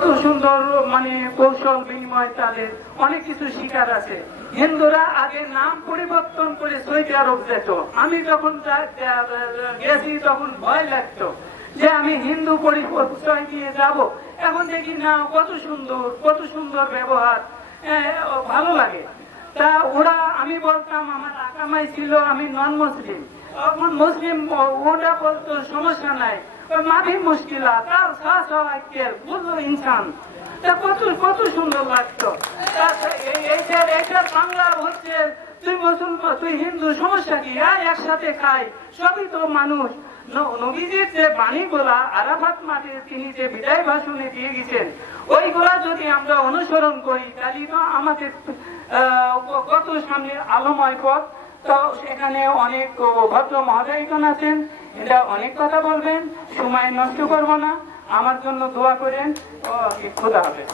কত সুন্দর মানে কৌশল বিনিময়, তাদের অনেক কিছু শিকার আছে। হিন্দুরা আগে নাম পরিবর্তন করে সৌদি আরব যেত। আমি যখন গেছি তখন ভয় লাগতো যে আমি হিন্দু পরিচয় নিয়ে যাব। এখন দেখি না, কত সুন্দর ব্যবহার, ভালো লাগে। তা ওরা, আমি বলতাম আমার আকামাই ছিল আমি নন মুসলিম, এখন মুসলিম ওটা বলতো সমস্যা নাই, মাফি মুশকিলা তার বুঝলো ইনসান। তা কত সুন্দর লাগতো। এইটার বাংলা হচ্ছে তুই মুসলমান তুই হিন্দু, সমস্যা কি, একসাথে খাই, সবই তো মানুষ। নবীজির যে বাণীগুলা আরাফাত মাঠে তিনি যে বিদায় ভাষণে দিয়ে গেছেন, ওইগুলা যদি আমরা অনুসরণ করি তাহলে তো আমাদের কত সামনে আলোময় পথ। তো সেখানে অনেক ভদ্র মহোদয়গণ আছেন, এটা অনেক কথা বলবেন, সময় নষ্ট করবো না, আমার জন্য দোয়া করেন। খোদা হাফেজ।